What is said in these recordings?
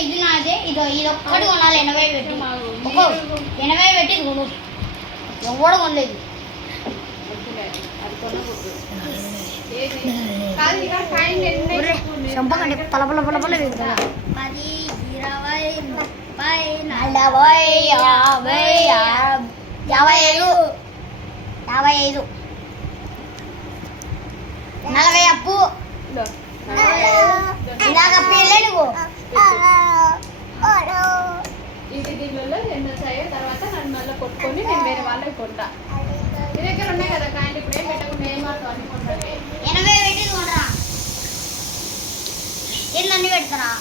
ఇది నాదే ఇదో ఇదొక్కటి కొనాలి 80 పెట్టి 80 పెట్టి కొను ఎవడు కొనలేదు చంపకండి పలపల 10 20 30 40 50 40 అప్పు ఇలాగ పెళ్ళే నువ్వు ఇది దీనిలో ఎన్ని వచ్చాయో తర్వాత నన్ను మళ్ళీ కొట్టుకొని నేను వేరే వాళ్ళకి కొంటా మీ దగ్గర ఉన్నాయి కదా కాయలు ఇప్పుడు ఏం పెట్టకుండా ఏం మాత్రం అన్ని కొంటాయి 80 పెట్టి కొనరా ఎన్ని పెడతారా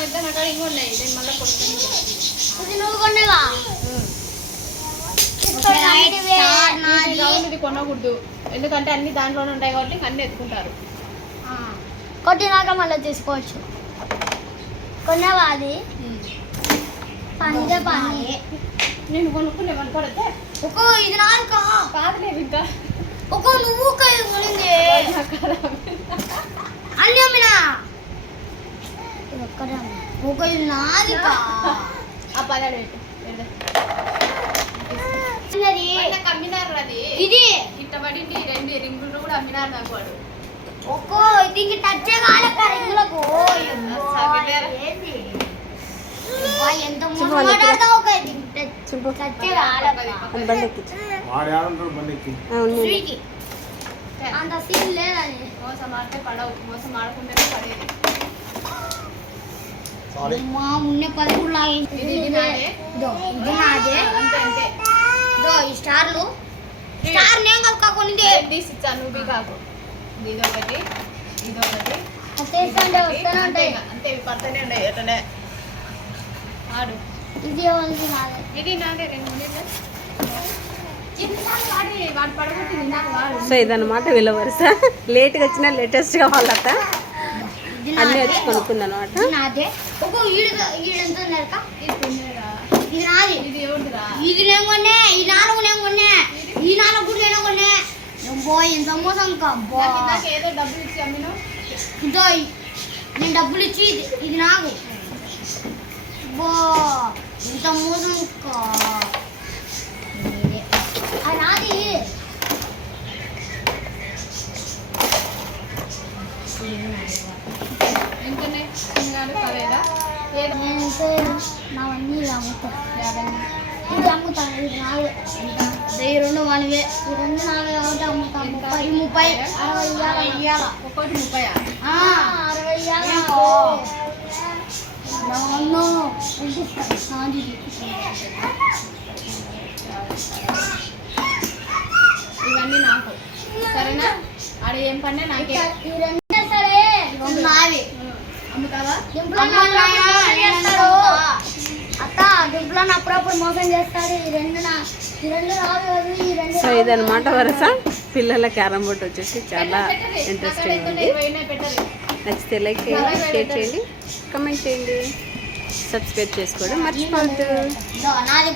ఇద్దరు అక్కడ ఇంకో ఉన్నాయి నేను మళ్ళీ కొట్టుకొని ఇది నువ్వు కొనేవా ఇది కొనకూడదు ఎందుకంటే అన్ని దాంట్లోనే ఉంటాయి కాబట్టి అన్ని ఎత్తుకుంటారు కొట్టినాక మళ్ళీ తీసుకోవచ్చు కొనేవా అది పని నేను కొనుక్కునే పడితే ఒక్కో ఇది నాది కాదులేదు ఇంకా ఒక్కో నువ్వు కొనింది అన్ని అమ్మినా ఒక ఇది నాది ఆ 10 అమ్మినారు అది ఇది ఇట్టబడింది 2 రింగులు కూడా అమ్మినారు నాకు వాడు ఒక్కో దీనికి టచ్ కాలక రింగులకు ఎంత అంత సీన్ లేదని మోసం ఆడితే పడవు మోసం ఆడకుండానే పడేది మా మున్నే 10 కూడా ఇది నాదే అంతే ఈ స్టార్ నేను కలుపుకొనింది తీసి ఇచ్చాను నువ్వు కాకు ఇదొకటి అంతే అంతే ఇవి పడుతూనే ఉన్నాయి ఎట్లనే ఆడు ఇది నాదే 2 వాడు పడగొట్టింది నాకు వాడు సో ఇదన్నమాట వీళ్ళ వరుస లేట్గా వచ్చినా లేటెస్ట్గా వాళ్ళత అన్నీ వచ్చి కొనుక్కుంది అనమాట ఇది నేను కొన్నా ఈ 4 నేను కొన్నా ఈ 4 కూడా నేను కొన్నా ఎంత మోసం ఏదో డబ్బులు ఇచ్చి అమ్మిను నేను డబ్బులు ఇచ్చి ఇది నాకు ఎంత మోసం నాది ఎంతనే నావన్నీ అమ్ముతా ఇది అమ్ముతాను ఇది నావే ఈ 2 మనవే ఈ 2 నావే ఒకటి అమ్ముతాను 30 60 ఒక్కోటి 30 ఇవన్నీ నాకు సరేనా ఆడ ఏం పన్నా నాకే నావి అమ్ముతావా అత్త డింపులో అప్పుడప్పుడు మోసం చేస్తారు ఈ 2 సో ఇదన్నమాట వరుస పిల్లల క్యారమ్ బోర్డ్ వచ్చేసి చాలా ఇంట్రెస్టింగ్ ఉంది నచ్చితే లైక్ చేయండి షేర్ చేయండి కమెంట్ చేయండి సబ్స్క్రైబ్ చేసుకోవడం మర్చిపోవద్దు నాది